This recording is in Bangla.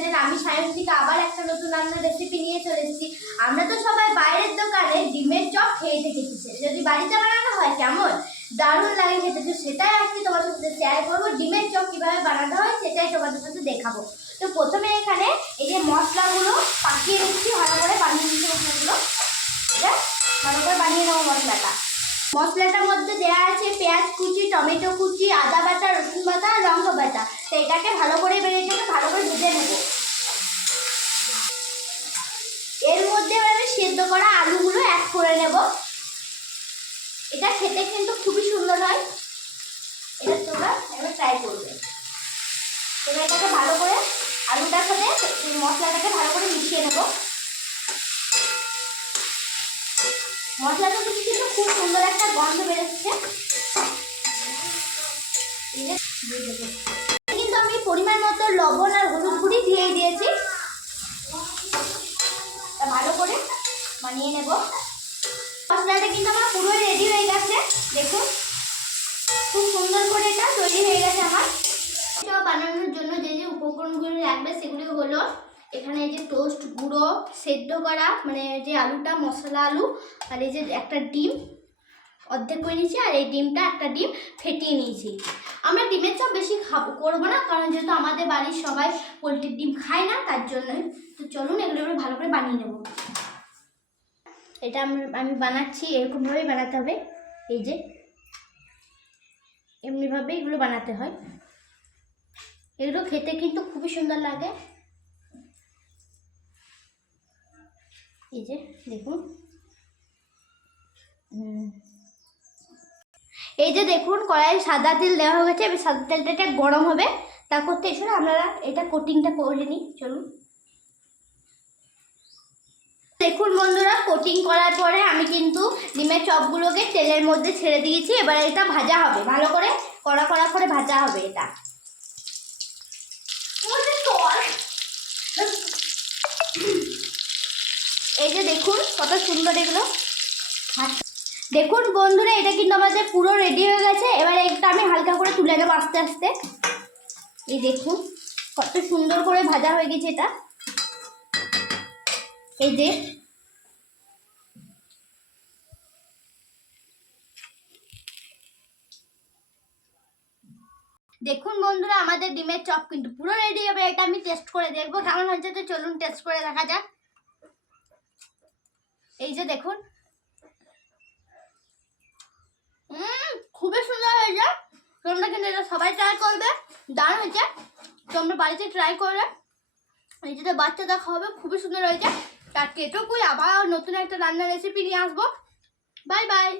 চ্যানেল। আমি সায়ন্তিকা আবার একটা নতুন রান্নার রেসিপি নিয়ে চলে এসেছি। আমরা তো সবাই বাইরের দোকানে ডিমের চপ খেয়ে থেকেছি, যদি বাড়িতে বানানো হয় কেমন দারুণ লাগে খেতে। তো সেটাই আজকে তোমাদের সাথে শেয়ার করবো। ডিমের চপ কীভাবে বানাতে হয় সেটাই তোমাদের সাথে দেখাবো। তো প্রথমে এখানে এই যে মশলাগুলো পাকিয়ে নিচ্ছি, ভালো করে বানিয়ে নিচ্ছি মশলাগুলো। এটা ভালো করে বানিয়ে নেবো মশলাটার মধ্যে দেওয়া আছে পেঁয়াজ কুচি, টমেটো কুচি, আদা বাটা, রসুন বাটা, লঙ্কা বাটা। তো এটাকে ভালো করে ভালো করে ভেজে নেব। এর মধ্যে আমি সেদ্ধ করা আলুগুলো অ্যাড করে নেব। এটা খেতে কিন্তু খুবই সুন্দর হয়, এটা তোমরা এবার ট্রাই করবে। তোমরা এটাকে ভালো করে আলুটার সাথে মশলাটাকে ভালো করে মিশিয়ে নেব। মশলাটা কিন্তু খুব সুন্দর একটা গন্ধ বেরোচ্ছে। কিন্তু আমি পরিমাণ মতো লবণ আর হলুদ গুঁড়ি দিয়ে দিয়েছি। ভালো করে বানিয়ে নেব। মশলাটা কিন্তু আমার পুরো রেডি হয়ে গেছে। দেখুন খুব সুন্দর করে এটা তৈরি হয়ে গেছে আমার। এটা বানানোর জন্য যে যে উপকরণগুলো লাগবে সেগুলো হলো এখানে এই যে টোস্ট গুঁড়ো, সেদ্ধ করা মানে যে আলুটা মশলা আলু, আর এই যে একটা ডিম অর্ধেক করে নিয়েছি, আর এই ডিমটা একটা ডিম ফেটিয়ে নিয়েছি। আমরা ডিমের চপ বেশি করবো না, কারণ যেহেতু আমাদের বাড়ির সবাই পোলট্রির ডিম খায় না, তার জন্যই। তো চলুন এগুলো ভালো করে বানিয়ে নেব। এটা আমি বানাচ্ছি, এরকমভাবেই বানাতে হবে। এই যে এমনিভাবে এগুলো বানাতে হয়। এগুলো খেতে কিন্তু খুবই সুন্দর লাগে। এই যে দেখুন, এই যে দেখুন কড়াইয়ে সাদা তেল দেওয়া হয়ে গেছে। এবার সাদা তেলটা এটা গরম হবে, তা করতে এসে আপনারা এটা কোটিংটা করে নিই। চলুন দেখুন বন্ধুরা, কোটিং করার পরে আমি কিন্তু ডিমের চপগুলোকে তেলের মধ্যে ছেড়ে দিয়েছি। এবার এটা ভাজা হবে, ভালো করে কড়া কড়া করে ভাজা হবে এটা। এই যে দেখুন কত সুন্দর এগুলো। দেখুন বন্ধুরা, এটা কিন্তু আমাদের পুরো রেডি হয়ে গেছে। এবার এটা আমি হালকা করে তুলে নেবো আস্তে আস্তে। এই দেখুন কত সুন্দর করে ভাজা হয়ে গেছে এটা। এই যে দেখুন বন্ধুরা, আমাদের ডিমের চপ কিন্তু পুরো রেডি হবে। এটা আমি টেস্ট করে দেখবো কেমন হয়েছে। তো চলুন টেস্ট করে দেখা যাক। এই যে দেখুন খুবই সুন্দর হয়েছে। তোমরা কিন্তু এটা সবাই ট্রাই করবে, দারুণ হয়েছে। তোমরা বাড়িতে ট্রাই করবে, এই যে বাচ্চাদের খাওয়াবে, খুবই সুন্দর হয়েছে। তার এটুকুই, আবার নতুন একটা রান্নার রেসিপি নিয়ে আসবো। Bye bye.